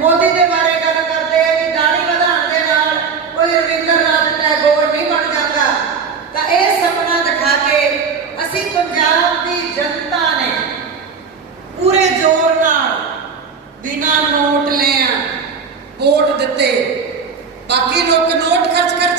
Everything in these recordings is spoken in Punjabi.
ਮੋਦੀ ਦੇ ਬਾਰੇ ਗੱਲ ਕਰਦੇ ਆ ਕਿ ਦਾੜੀ ਵਧਾਉਣ ਦੇ ਨਾਲ ਕੋਈ ਰਵਿੰਦਰ ਨਾਥ ਟੈਗੋਰ ਨਹੀਂ ਬਣ ਜਾਂਦਾ। ਤਾਂ ਇਹ ਸੁਪਨਾ ਦਿਖਾ ਕੇ ਅਸੀਂ ਪੰਜਾਬ ਦੀ ਜਨਤਾ ਨੇ ਪੂਰੇ ਜ਼ੋਰ ਨਾਲ ਬਿਨਾਂ ਨੋਟ ਲਿਆ ਵੋਟ ਦਿੱਤੇ। ਬਾਕੀ ਲੋਕ ਨੋਟ ਖਰਚ ਕਰ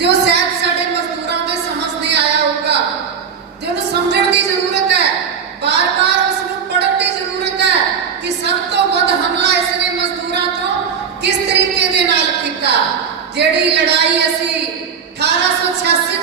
ਜੋ ਸਹਿਜ ਸਾਡੇ ਮਜ਼ਦੂਰਾਂ ਦੇ ਸਮਝ ਨਹੀਂ ਆਇਆ ਹੋਊਗਾ ਜੋ ਨੂੰ ਸਮਝਣ ਦੀ ਜ਼ਰੂਰਤ ਹੈ। ਬਾਰ-ਬਾਰ ਉਸ ਨੂੰ ਪੜਨ ਦੀ ਜ਼ਰੂਰਤ ਹੈ ਕਿ ਸਭ ਤੋਂ ਵੱਧ ਹਮਲਾ ਇਸ ਨੇ ਮਜ਼ਦੂਰਾਂ ਤੋਂ ਕਿਸ ਤਰੀਕੇ ਦੇ ਨਾਲ ਕੀਤਾ। ਜਿਹੜੀ ਲੜਾਈ ਅਸੀਂ 1886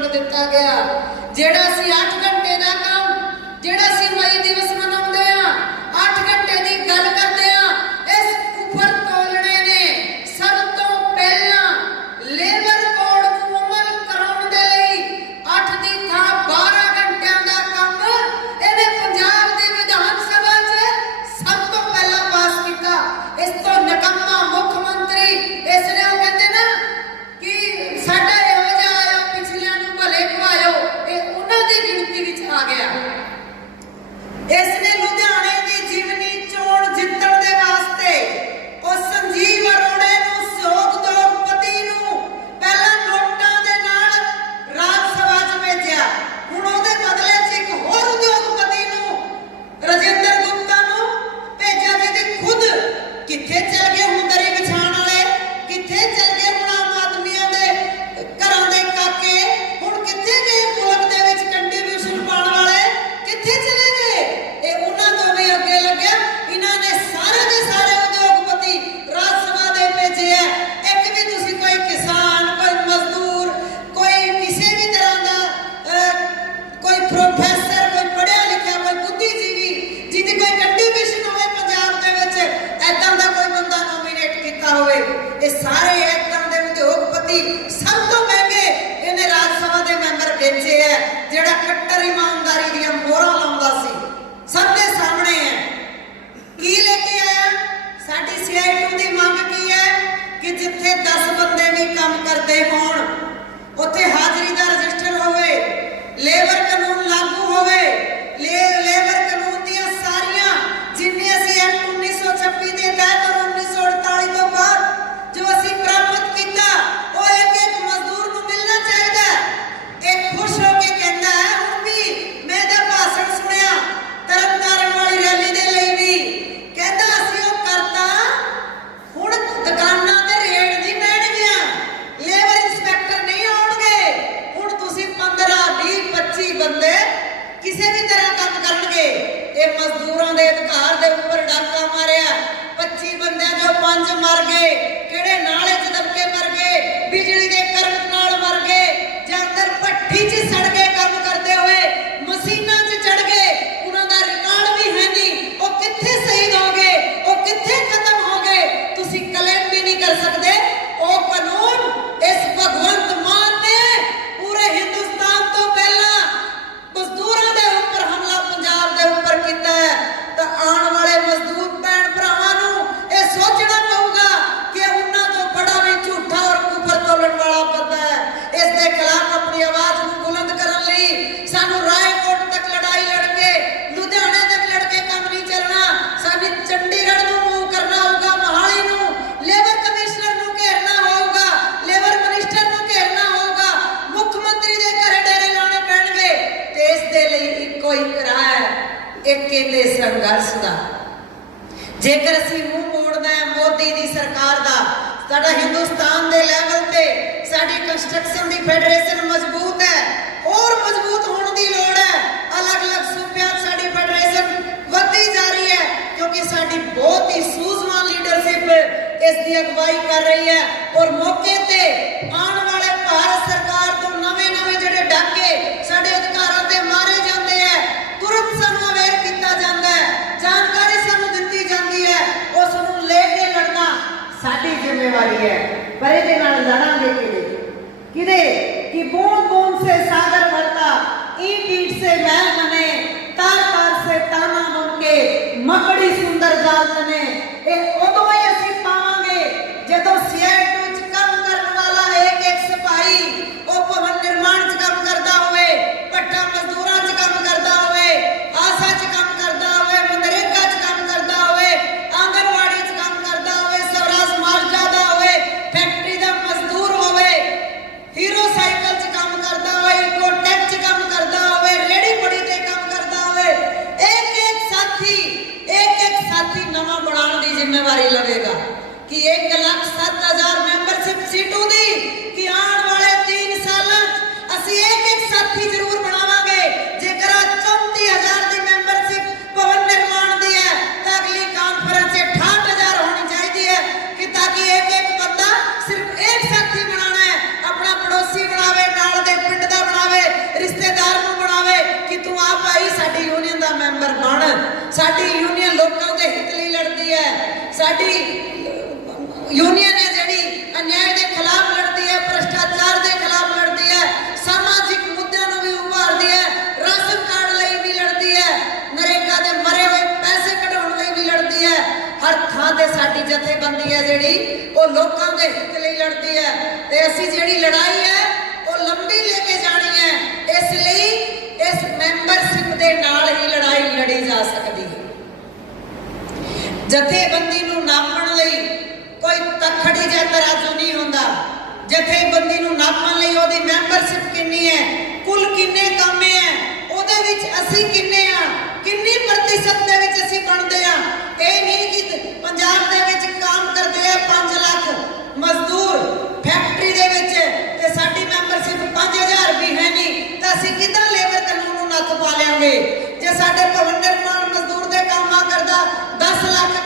ਮੰਗ ਦਿੱਤਾ ਗਿਆ। ਜਿਹੜਾ ਸੀ 8 ਘੰਟੇ ਦਾ ਕੰਮ ਜਿਹੜਾ ਸੀ ਮਈ ਦਿਵਸ ਦੇ 10 ਬੰਦੇ ਵੀ ਕੰਮ ਕਰਦੇ ਹੋਣ ਇਹ ਕਹਿੰਦੇ ਸੰਘਰਸ਼ ਦਾ। ਜੇਕਰ ਅਸੀਂ ਮੂੰਹ ਮੋੜਨਾ ਹੈ ਮੋਦੀ ਦੀ ਸਰਕਾਰ ਦਾ, ਸਾਡਾ ਹਿੰਦੁਸਤਾਨ ਦੇ ਲੈਵਲ ਤੇ ਸਾਡੀ ਕੰਸਟਰਕਸ਼ਨ ਦੀ ਫੈਡਰੇਸ਼ਨ ਮਜ਼ਬੂਤ ਹੈ, ਹੋਰ ਮਜ਼ਬੂਤ ਹੋਣ ਦੀ ਲੋੜ ਹੈ। ਅਲੱਗ-ਅਲੱਗ ਸੂਬਿਆਂ 'ਚ ਸਾਡੀ ਫੈਡਰੇਸ਼ਨ ਵੱਧਦੀ ਜਾ ਰਹੀ ਹੈ, ਕਿਉਂਕਿ ਸਾਡੀ ਬਹੁਤ ਹੀ ਸੂਝਵਾਨ ਲੀਡਰਸ਼ਿਪ ਇਸ ਦੀ ਅਗਵਾਈ ਕਰ ਰਹੀ ਹੈ। ਔਰ ਮੌਕੇ ਤੇ ਆਣ ਸਾਡੀ ਜ਼ਿੰਮੇਵਾਰੀ ਹੈ, ਪਰ ਇਹਦੇ ਨਾਲ ਲੜਾਂਗੇ ਕਿਹਦੇ ਕਿਹਦੇ? ਕਿ ਬੂੰਦ ਬੂੰਦ ਸੇ ਸਾਗਰ ਵਰਤਾ, ਈਟ ਈਟ ਸੇ ਮਹਿਲ ਬਨੇ ਤਾਰ ਤਾਰ ਸੇ ਤਾਨਾ ਬਨ ਕੇ ਮਕੜੀ ਸੁੰਦਰ ਜਾਲ ਬਨੇ ਇਹ Marilyn. ਜਾ ਸਕਦੀ ਹੈ। ਜਥੇਬੰਦੀ ਨੂੰ ਨਾਪਣ ਲਈ ਕੋਈ ਤਖੜੀ ਜਾਂ ਤਰਾਜ਼ੂ ਨਹੀਂ ਹੁੰਦਾ। ਜਥੇਬੰਦੀ ਨੂੰ ਨਾਪਣ ਲਈ ਉਹਦੀ ਮੈਂਬਰਸ਼ਿਪ ਕਿੰਨੀ ਹੈ? ਕੁੱਲ ਕਿੰਨੇ ਕਾਮੇ ਹੈ? ਉਹਦੇ ਵਿੱਚ ਅਸੀਂ ਕਿੰਨੇ ਆ ਕਿੰਨੀ ਪ੍ਰਤੀਸ਼ਤ ਦੇ ਵਿੱਚ ਅਸੀਂ ਬਣਦੇ ਆ ਇਹ ਨਹੀਂ ਕਿ ਪੰਜਾਬ ਦੇ ਵਿੱਚ ਕੰਮ ਕਰਦੇ ਆ 5 ਲੱਖ ਮਜ਼ਦੂਰ ਫੈਕਟਰੀ ਦੇ ਵਿੱਚ ਤੇ ਸਾਡੀ ਮੈਂਬਰਸ਼ਿਪ 5000 ਵੀ ਹੈ ਨਹੀਂ, ਤਾਂ ਅਸੀਂ ਕਿਦਾਂ ਲੇਬਰ ਕਾਨੂੰਨ ਨੂੰ ਨੱਥ ਪਾ ਲਿਆਂਗੇ? ਜੇ ਸਾਡੇ ਭਵਨ ಸಾವಿರದ ದಸ ಲಕ್ಷ